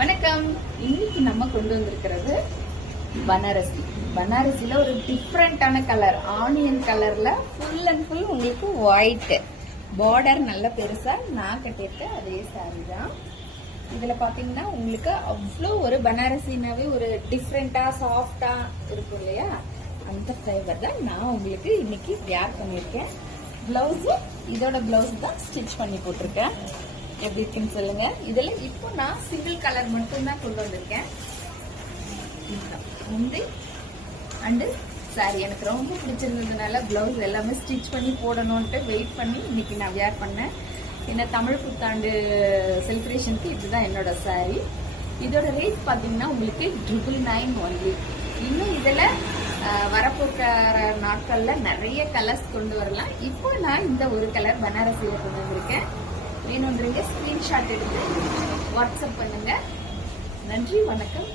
வணக்கம். இன்னைக்கு நம்ம கொண்டு வந்திருக்கிறது பனாரசி. பனாரசில ஒரு டிஃப்ரெண்டான கலர், ஆனியன் கலர்ல ஃபுல் அண்ட் ஃபுல் உங்களுக்கு ஒயிட் பார்டர், நல்ல பெருசா நான் கட்டியிருக்க அதே சாரி தான். இதுல பாத்தீங்கன்னா உங்களுக்கு அவ்வளோ ஒரு பனாரசினாவே ஒரு டிஃப்ரெண்டா சாஃப்டா இருக்கும் இல்லையா, அந்த ஃபிளேவர் தான் நான் உங்களுக்கு இன்னைக்கு வியர் பண்ணியிருக்கேன். பிளவுஸ் இதோட பிளவுஸ் தான் ஸ்டிச் பண்ணி போட்டிருக்கேன். எப்படி இருக்குன்னு சொல்லுங்க. இதுல இப்போ நான் சிங்கிள் கலர் மட்டும் தான் கொண்டு வந்திருக்கேன். முந்தி அண்டு சாரி எனக்கு ரொம்ப பிடிச்சிருந்ததுனால பிளவுஸ் எல்லாமே ஸ்டிச் பண்ணி போடணும்ட்டு வெயிட் பண்ணி இன்னைக்கு நான் வியர் பண்ணேன். ஏன்னா தமிழ் புத்தாண்டு செலிப்ரேஷனுக்கு இதுதான் என்னோட சாரி. இதோட ரேட் பாத்தீங்கன்னா உங்களுக்கு 999 ஒன்லி. இன்னும் இதுல வரப்போற நாட்கள்ல நிறைய கலர்ஸ் கொண்டு வரலாம். இப்போ நான் இந்த ஒரு கலர் பனாரசியில கொண்டு வந்திருக்கேன். வேணும்ன்றீங்க ஸ்கிரீன்ஷாட் எடுத்து வாட்ஸ்அப் பண்ணுங்க. நன்றி, வணக்கம்.